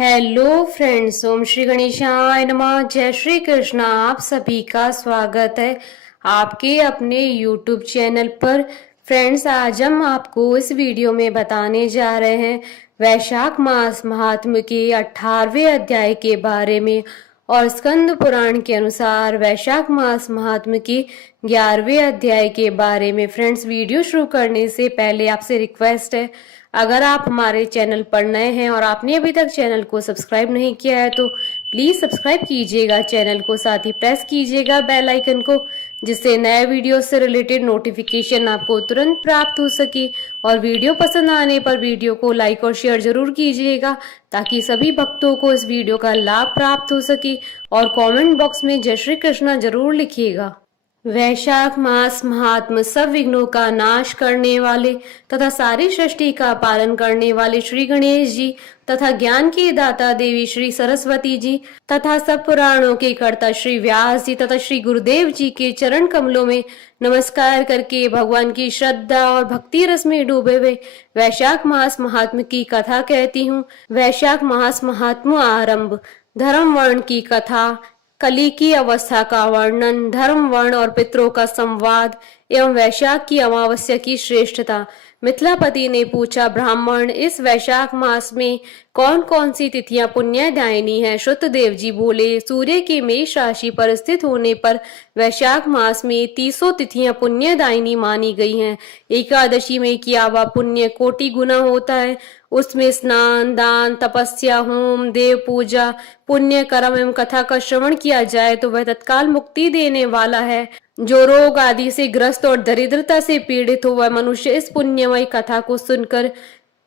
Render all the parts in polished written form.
Hello friends, ओम श्री गणेशाय नमः। जय श्री कृष्णा। आप सभी का स्वागत है आपके अपने यूट्यूब चैनल पर। फ्रेंड्स, आज हम आपको इस वीडियो में बताने जा रहे हैं वैशाख मास महात्म्य के 18वें अध्याय के बारे में और स्कंद पुराण के अनुसार वैशाख मास महात्म्य के 11वें अध्याय के बारे में। फ्रेंड्स, वीडियो शुरू करने से पहले आपसे रिक्वेस्ट है, अगर आप हमारे चैनल पर नए हैं और आपने अभी तक चैनल को सब्सक्राइब नहीं किया है तो प्लीज सब्सक्राइब कीजिएगा चैनल को, साथ ही प्रेस कीजिएगा बेल आइकन को, जिससे नए वीडियो से रिलेटेड नोटिफिकेशन आपको तुरंत प्राप्त हो सके। और वीडियो पसंद आने पर वीडियो को लाइक और शेयर जरूर कीजिएगा ताकि सभी भक्तों को इस वीडियो का लाभ प्राप्त हो सके। और कमेंट बॉक्स में जय श्री कृष्णा जरूर लिखिएगा। वैशाख मास महात्म सब विघ्नों का नाश करने वाले तथा सारी सृष्टि का पालन करने वाले श्री गणेश जी तथा ज्ञान की दाता देवी श्री सरस्वती जी तथा सब पुराणों के कर्ता श्री व्यास जी तथा श्री गुरुदेव जी के चरण कमलों में नमस्कार करके भगवान की श्रद्धा और भक्ति रस में डूबे हुए वैशाख मास महात्म की कथा कहती हूँ। वैशाख मास महात्म आरंभ। धर्म वर्ण की कथा, कली की अवस्था का वर्णन, धर्म वर्ण और पितरों का संवाद एवं वैशाख की अमावस्या की श्रेष्ठता। मिथिलापति ने पूछा, ब्राह्मण, इस वैशाख मास में कौन कौन सी तिथियां पुण्यदायिनी हैं? श्रुतदेव जी बोले, सूर्य के मेष राशि पर स्थित होने पर वैशाख मास में 30 तिथियां पुण्यदायिनी मानी गई हैं। एकादशी में किया हुआ पुण्य कोटि गुना होता है। उसमें स्नान, दान, तपस्या, होम, देव पूजा, पुण्य कर्म एवं कथा का श्रवण किया जाए तो वह तत्काल मुक्ति देने वाला है। जो रोग आदि से ग्रस्त और दरिद्रता से पीड़ित हो वह मनुष्य इस पुण्यमय कथा को सुनकर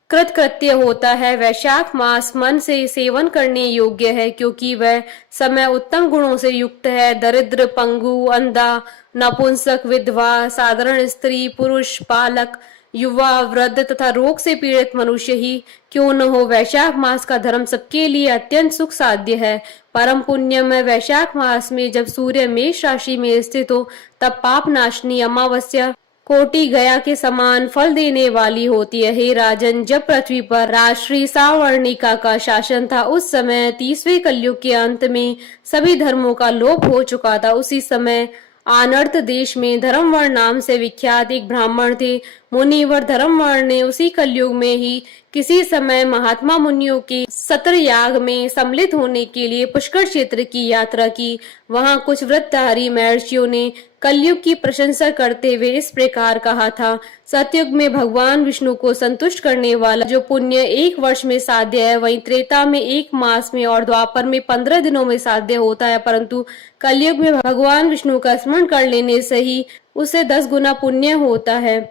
कृतकृत्य होता है। वैशाख मास मन से सेवन करने योग्य है क्योंकि वह समय उत्तम गुणों से युक्त है। दरिद्र, पंगु, अंधा, नपुंसक, विधवा, साधारण स्त्री, पुरुष, बालक, युवा, वृद्ध तथा रोग से पीड़ित मनुष्य ही क्यों न हो, वैशाख मास का धर्म सबके लिए अत्यंत सुख साध्य है। परम पुण्यमय वैशाख मास में जब सूर्य मेष राशि में स्थित हो तब पाप नाशनी अमावस्या कोटि गया के समान फल देने वाली होती है। हे राजन, जब पृथ्वी पर राजश्री सावर्णिका का शासन था उस समय 30वें कलयुग के अंत में सभी धर्मों का लोप हो चुका था। उसी समय आनर्त देश में धर्मवर्ण नाम से विख्यात एक ब्राह्मण थे। मुनिवर धर्मवर्ण ने उसी कलयुग में ही किसी समय महात्मा मुनियों के सत्र याग में सम्मिलित होने के लिए पुष्कर क्षेत्र की यात्रा की। वहां कुछ व्रतधारी महर्षियों ने कलयुग की प्रशंसा करते हुए इस प्रकार कहा था, सतयुग में भगवान विष्णु को संतुष्ट करने वाला जो पुण्य 1 वर्ष में साध्य है वहीं त्रेता में 1 मास में और द्वापर में 15 दिनों में साध्य होता है, परंतु कलयुग में भगवान विष्णु का स्मरण कर लेने से ही उसे 10 गुना पुण्य होता है।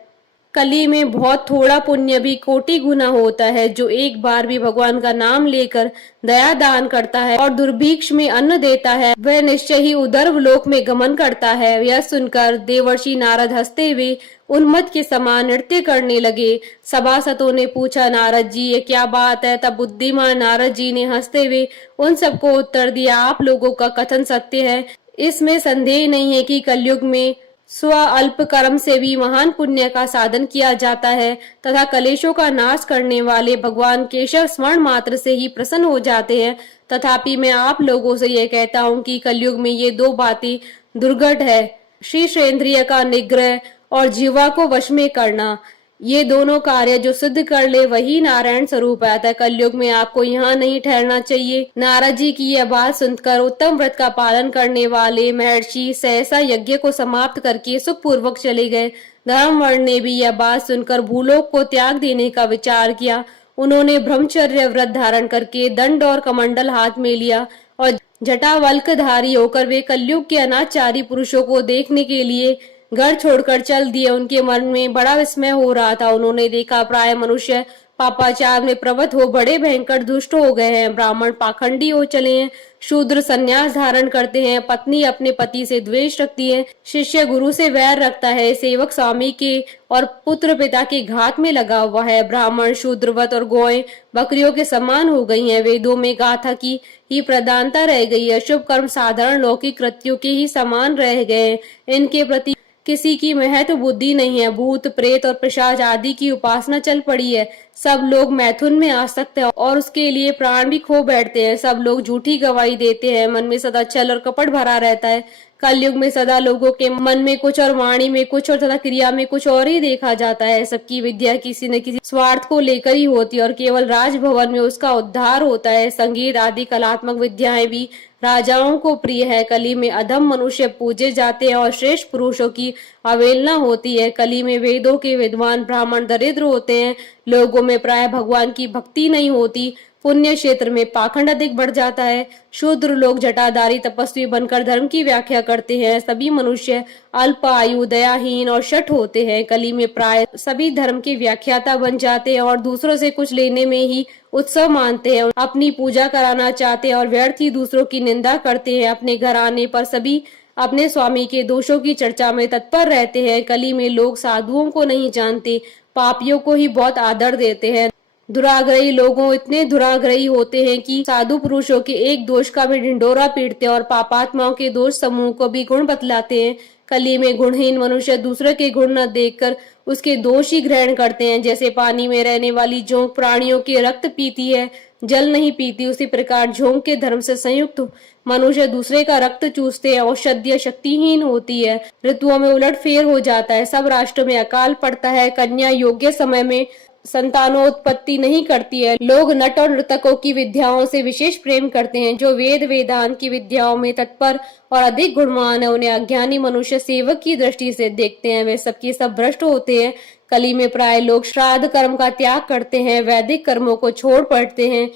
कली में बहुत थोड़ा पुण्य भी कोटि गुना होता है। जो एक बार भी भगवान का नाम लेकर दया दान करता है और दुर्भिक्ष में अन्न देता है वह निश्चय ही उदर्व लोक में गमन करता है। यह सुनकर देवर्षि नारद हंसते हुए उन्मत्त के समान नृत्य करने लगे। सभासदों ने पूछा, नारद जी ये क्या बात है? तब बुद्धिमान नारद जी ने हंसते हुए उन सबको उत्तर दिया, आप लोगों का कथन सत्य है। इसमें संदेह नहीं है कि कलयुग में स्व अल्प कर्म से भी महान पुण्य का साधन किया जाता है तथा कलेशों का नाश करने वाले भगवान केशव स्मरण मात्र से ही प्रसन्न हो जाते हैं। तथापि मैं आप लोगों से यह कहता हूँ कि कलयुग में ये 2 बातें दुर्घट है, श्रीश्रेंद्रिय का निग्रह और जीवा को वश में करना। ये दोनों कार्य जो सिद्ध कर ले वही नारायण स्वरूप आता है। कलयुग में आपको यहाँ नहीं ठहरना चाहिए। नारद जी की यह बात सुनकर उत्तम व्रत का पालन करने वाले महर्षि सहसा यज्ञ को समाप्त करके सुखपूर्वक चले गए। धर्मवर्ण ने भी यह बात सुनकर भूलोक को त्याग देने का विचार किया। उन्होंने ब्रह्मचर्य व्रत धारण करके दंड और कमंडल हाथ में लिया और जटावल्कधारी होकर वे कलयुग के अनाचारी पुरुषों को देखने के लिए घर छोड़कर चल दिए। उनके मन में बड़ा विस्मय हो रहा था। उन्होंने देखा प्राय मनुष्य पापाचार में प्रवृत्त हो बड़े भयंकर दुष्ट हो गए हैं। ब्राह्मण पाखंडी हो चले हैं, शूद्र संन्यास धारण करते हैं, पत्नी अपने पति से द्वेष रखती है, शिष्य गुरु से वैर रखता है, सेवक स्वामी के और पुत्र पिता के घात में लगा हुआ है। ब्राह्मण शूद्रवत और गौएं बकरियों के समान हो गई हैं। वेदों में गाथा की ही प्रधानता रह गई है। शुभ कर्म साधारण लौकिक कृत्यों के ही समान रह गए। इनके प्रति किसी की महत्व बुद्धि नहीं है। भूत प्रेत और पिशाच आदि की उपासना चल पड़ी है। सब लोग मैथुन में आसक्त हैं और उसके लिए प्राण भी खो बैठते हैं। सब लोग झूठी गवाही देते हैं। मन में सदा छल और कपट भरा रहता है। कलयुग में सदा लोगों के मन में कुछ और वाणी में कुछ और तथा क्रिया में कुछ और ही देखा जाता है। सबकी विद्या किसी न किसी स्वार्थ को लेकर ही होती है और केवल राजभवन में उसका उद्धार होता है। संगीत आदि कलात्मक विद्याएं भी राजाओं को प्रिय है। कली में अधम मनुष्य पूजे जाते हैं और श्रेष्ठ पुरुषों की अवहेलना होती है। कली में वेदों के विद्वान ब्राह्मण दरिद्र होते हैं। लोगों में प्राय भगवान की भक्ति नहीं होती। पुण्य क्षेत्र में पाखंड अधिक बढ़ जाता है। शूद्र लोग जटाधारी तपस्वी बनकर धर्म की व्याख्या करते हैं। सभी मनुष्य अल्प आयु दयाहीन और शठ होते हैं। कली में प्राय सभी धर्म के व्याख्याता बन जाते हैं और दूसरों से कुछ लेने में ही उत्सव मानते हैं। अपनी पूजा कराना चाहते हैं और व्यर्थ ही दूसरों की निंदा करते हैं। अपने घर आने पर सभी अपने स्वामी के दोषों की चर्चा में तत्पर रहते हैं। कली में लोग साधुओं को नहीं जानते, पापियों को ही बहुत आदर देते हैं। दुराग्रही लोगों इतने दुराग्रही होते हैं कि साधु पुरुषों के एक दोष का भी ढिंडोरा पीटते हैं और पापात्माओं के दोष समूह को भी गुण बतलाते हैं। कली में गुणहीन मनुष्य दूसरे के गुण न देखकर उसके दोष ही ग्रहण करते हैं। जैसे पानी में रहने वाली जोंक प्राणियों के रक्त पीती है, जल नहीं पीती, उसी प्रकार झोंक के धर्म से संयुक्त मनुष्य दूसरे का रक्त चूसते हैं। औषधीय शक्तिहीन होती है। ऋतुओं में उलटफेर हो जाता है। सब राष्ट्र में अकाल पड़ता है। कन्या योग्य समय में संतानोत्पत्ति नहीं करती है। लोग नट और नृतकों की विद्याओं से विशेष प्रेम करते हैं। जो वेद वेदांत की विद्याओं में तत्पर और अधिक गुणवान है, उन्हें अज्ञानी मनुष्य सेवक की दृष्टि से देखते हैं। वे सबके सब भ्रष्ट होते हैं। कली में प्राय लोग श्राद्ध कर्म का त्याग करते हैं, वैदिक कर्मों को छोड़ पड़ते हैं।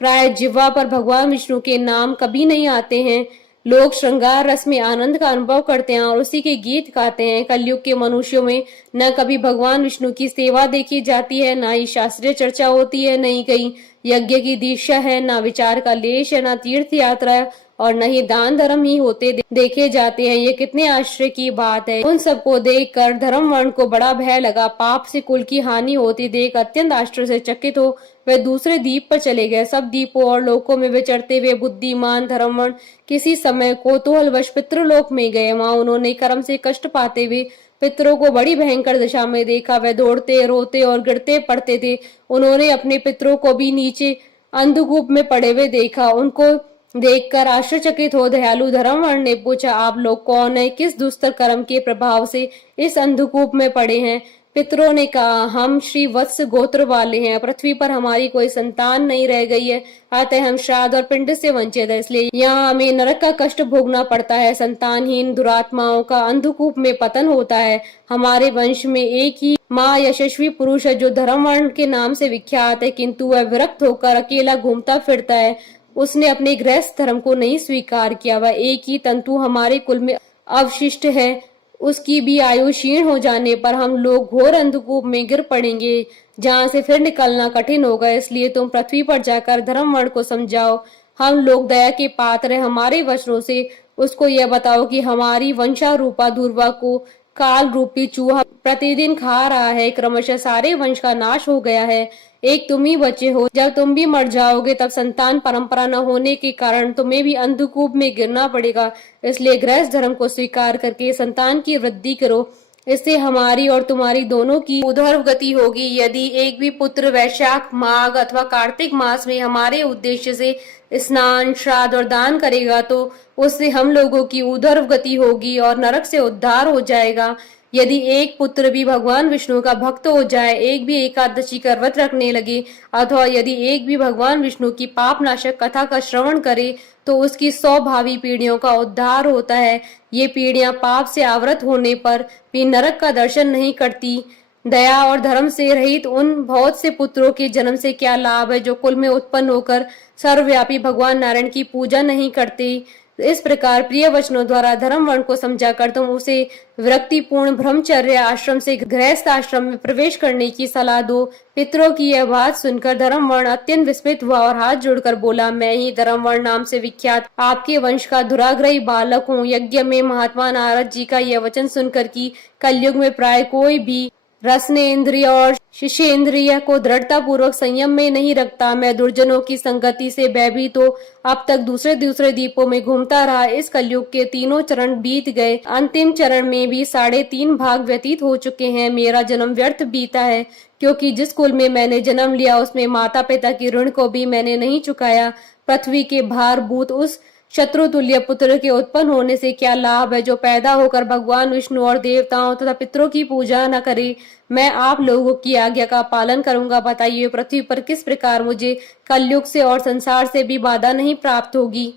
प्राय जिह्वा पर भगवान विष्णु के नाम कभी नहीं आते हैं। लोग श्रृंगार रस में आनंद का अनुभव करते हैं और उसी के गीत गाते हैं। कलयुग के मनुष्यों में न कभी भगवान विष्णु की सेवा देखी जाती है, न ही शास्त्रीय चर्चा होती है, न ही कहीं यज्ञ की दीक्षा है, न विचार का लेश है, न तीर्थ यात्रा और न ही दान धर्म ही होते देखे जाते हैं। ये कितने आश्चर्य की बात है। उन सबको देखकर धर्म वर्ण को बड़ा भय लगा। पाप से कुल की हानि होती देख अत्यंत आश्चर्य से चकित हो वे दूसरे द्वीप पर चले गए। सब द्वीपों और लोकों में विचरते हुए बुद्धिमान धर्मवर्ण किसी समय कौतूहलवश पितृलोक में गए। वहां उन्होंने कर्म से कष्ट पाते हुए पितरों को बड़ी भयंकर दशा में देखा। वे दौड़ते रोते और गिरते पड़ते थे। उन्होंने अपने पितरों को भी नीचे अंधकूप में पड़े हुए देखा। उनको देखकर आश्चर्यचकित हो दयालु धर्मवर्ण ने पूछा, आप लोग कौन है? किस दुस्तर कर्म के प्रभाव से इस अंधकूप में पड़े हैं? पितरों ने कहा, हम श्री वत्स गोत्र वाले हैं। पृथ्वी पर हमारी कोई संतान नहीं रह गई है, अतः हम श्राद्ध और पिंड से वंचित है, इसलिए यहाँ हमें नरक का कष्ट भोगना पड़ता है। संतानहीन दुरात्माओं का अंधकूप में पतन होता है। हमारे वंश में एक ही माँ यशस्वी पुरुष है जो धर्मवर्ण के नाम से विख्यात है, किंतु वह विरक्त होकर अकेला घूमता फिरता है। उसने अपने गृहस्थ धर्म को नहीं स्वीकार किया। वह एक ही तंतु हमारे कुल में अवशिष्ट है। उसकी भी आयु क्षीण हो जाने पर हम लोग घोर अंधकूप में गिर पड़ेंगे, जहाँ से फिर निकलना कठिन होगा। इसलिए तुम पृथ्वी पर जाकर धर्मवर्ण को समझाओ। हम लोग दया के पात्र हैं। हमारे वचनों से उसको यह बताओ कि हमारी वंशारूपा दूर्वा को काल रूपी चूहा प्रतिदिन खा रहा है। क्रमशः सारे वंश का नाश हो गया है। एक तुम ही बचे हो। जब तुम भी मर जाओगे तब संतान परंपरा न होने के कारण तुम्हें भी अंधकूप में गिरना पड़ेगा। इसलिए गृहस्थ धर्म को स्वीकार करके संतान की वृद्धि करो। इससे हमारी और तुम्हारी दोनों की ऊर्ध्व गति होगी। यदि एक भी पुत्र वैशाख माघ अथवा कार्तिक मास में हमारे उद्देश्य से स्नान श्राद्ध और दान करेगा तो उससे हम लोगों की ऊर्ध्व गति होगी और नरक से उद्धार हो जाएगा। यदि एक पुत्र भी भगवान विष्णु का भक्त हो जाए, एक भी एकादशी का व्रत रखने लगे, अथवा यदि एक भी भगवान विष्णु की पाप नाशक कथा का श्रवण करे तो उसकी 100 भावी पीढ़ियों का उद्धार होता है। ये पीढ़ियां पाप से आवृत होने पर भी नरक का दर्शन नहीं करती। दया और धर्म से रहित उन बहुत से पुत्रों के जन्म से क्या लाभ है जो कुल में उत्पन्न होकर सर्वव्यापी भगवान नारायण की पूजा नहीं करते। इस प्रकार प्रिय वचनों द्वारा धर्म वर्ण को समझाकर तुम उसे विरक्तिपूर्ण ब्रह्मचर्य आश्रम से गृहस्थ आश्रम में प्रवेश करने की सलाह दो। पितरों की यह बात सुनकर धर्म वर्ण अत्यंत विस्मित हुआ और हाथ जोड़कर बोला, मैं ही धर्म वर्ण नाम से विख्यात आपके वंश का दुराग्रही बालक हूँ। यज्ञ में महात्मा नारद जी का यह वचन सुनकर कि कलयुग में प्राय कोई भी रसनेन्द्रिय और शिशेन्द्रिय को दृढ़ता पूर्वक संयम में नहीं रखता। मैं दुर्जनों की संगति से भयभीत तो अब तक दूसरे दूसरे द्वीपों में घूमता रहा। इस कलयुग के तीनों चरण बीत गए, अंतिम चरण में भी 3.5 भाग व्यतीत हो चुके हैं। मेरा जन्म व्यर्थ बीता है, क्योंकि जिस कुल में मैंने जन्म लिया उसमें माता पिता की ऋण को भी मैंने नहीं चुकाया। पृथ्वी के भारभूत उस शत्रुतुल्य पुत्र के उत्पन्न होने से क्या लाभ है, जो पैदा होकर भगवान विष्णु और देवताओं तथा पितरों की पूजा न करे। मैं आप लोगों की आज्ञा का पालन करूंगा। बताइए पृथ्वी पर किस प्रकार मुझे कलयुग से और संसार से भी बाधा नहीं प्राप्त होगी।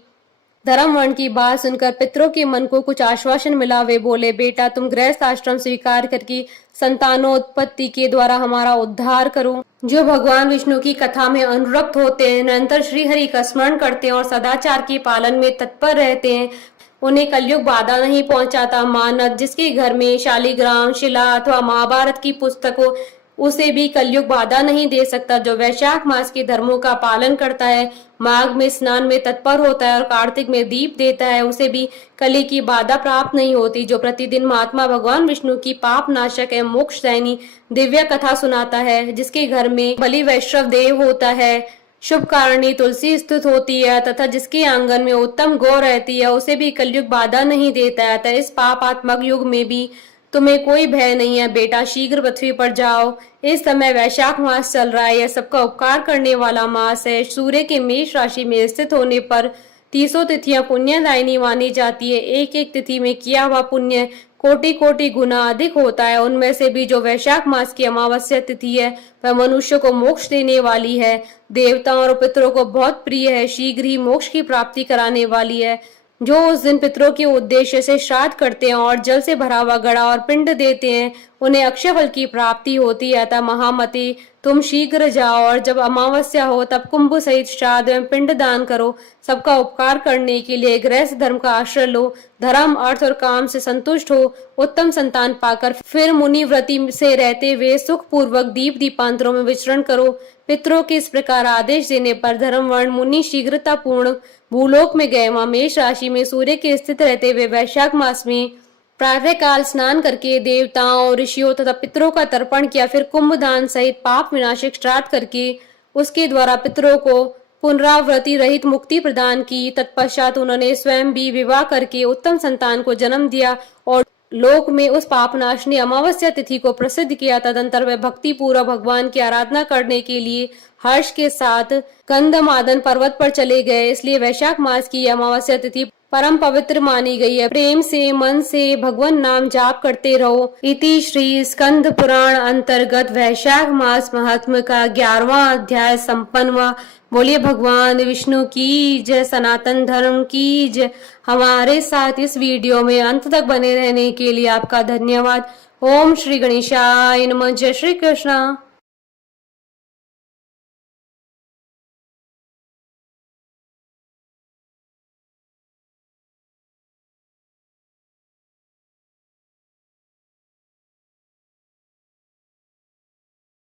धर्मवर्ण की बात सुनकर पितरों के मन को कुछ आश्वासन मिला। वे बोले, बेटा तुम गृहस्थ आश्रम स्वीकार करके संतानोत्पत्ति के द्वारा हमारा उद्धार करो। जो भगवान विष्णु की कथा में अनुरक्त होते हैं, निरंतर श्री हरि का स्मरण करते हैं और सदाचार के पालन में तत्पर रहते हैं, उन्हें कलयुग बाधा नहीं पहुंचाता। मानव जिसके घर में शालिग्राम शिला अथवा महाभारत की पुस्तक हो, उसे भी कलयुग बाधा नहीं दे सकता। जो वैशाख मास के धर्मों का पालन करता है, माघ में स्नान में तत्पर होता है और कार्तिक में दीप देता है, उसे भी कली की बाधा प्राप्त नहीं होती। जो प्रतिदिन महात्मा भगवान विष्णु की पाप नाशक एवं मोक्षदायिनी दिव्य कथा सुनाता है, जिसके घर में बलि वैष्णव देव होता है, शुभ कारणी तुलसी स्थित होती है तथा जिसके आंगन में उत्तम गौ रहती है, उसे भी कलयुग बाधा नहीं देता है। अतः इस पापात्मक युग में भी तुम्हें कोई भय नहीं है। बेटा शीघ्र पृथ्वी पर जाओ। इस समय वैशाख मास चल रहा है, यह सबका उपकार करने वाला मास है। सूर्य के मेष राशि में स्थित होने पर 30 तिथियां पुण्यदायिनी मानी जाती है। एक एक तिथि में किया हुआ पुण्य कोटि कोटि गुना अधिक होता है। उनमें से भी जो वैशाख मास की अमावस्या तिथि है, वह मनुष्य को मोक्ष देने वाली है, देवताओं और पितरों को बहुत प्रिय है, शीघ्र ही मोक्ष की प्राप्ति कराने वाली है। जो उस दिन पितरों के उद्देश्य से श्राद्ध करते हैं और जल से भरा हुआ घड़ा और पिंड देते हैं, उन्हें अक्षय फल की प्राप्ति होती है। अतः महामती तुम शीघ्र जाओ और जब अमावस्या हो तब कुंभ सहित श्राद्ध एवं पिंड दान करो। सबका उपकार करने के लिए गृहस्थ धर्म का आश्रय लो, धर्म अर्थ और काम से संतुष्ट हो, उत्तम संतान पाकर फिर मुनि व्रति से रहते हुए सुख पूर्वक दीप दीपांतरों में विचरण करो। पितरों के इस प्रकार आदेश देने पर धर्मवर्ण मुनि शीघ्रता पूर्ण भूलोक में गए। वहां मेष राशि में सूर्य के स्थित रहते हुए वैशाख मास में प्रातः काल स्नान करके देवताओं ऋषियों तथा पितरों का तर्पण किया। फिर कुंभ दान सहित पाप विनाशक श्राद्ध करके उसके द्वारा पितरों को पुनरावृत्ति रहित मुक्ति प्रदान की। तत्पश्चात उन्होंने स्वयं भी विवाह करके उत्तम संतान को जन्म दिया और लोक में उस पापनाशनी अमावस्या तिथि को प्रसिद्ध किया। तदंतर वे भक्ति पूर्वक भगवान की आराधना करने के लिए हर्ष के साथ गंधमादन पर्वत पर चले गए। इसलिए वैशाख मास की अमावस्या तिथि परम पवित्र मानी गई है। प्रेम से मन से भगवान नाम जाप करते रहो। इति श्री स्कंद पुराण अंतर्गत वैशाख मास महात्म्य का 11वां अध्याय संपन्न हुआ। बोलिए भगवान विष्णु की जय, सनातन धर्म की जय। हमारे साथ इस वीडियो में अंत तक बने रहने के लिए आपका धन्यवाद। ओम श्री गणेशाय नमः। जय श्री कृष्णा।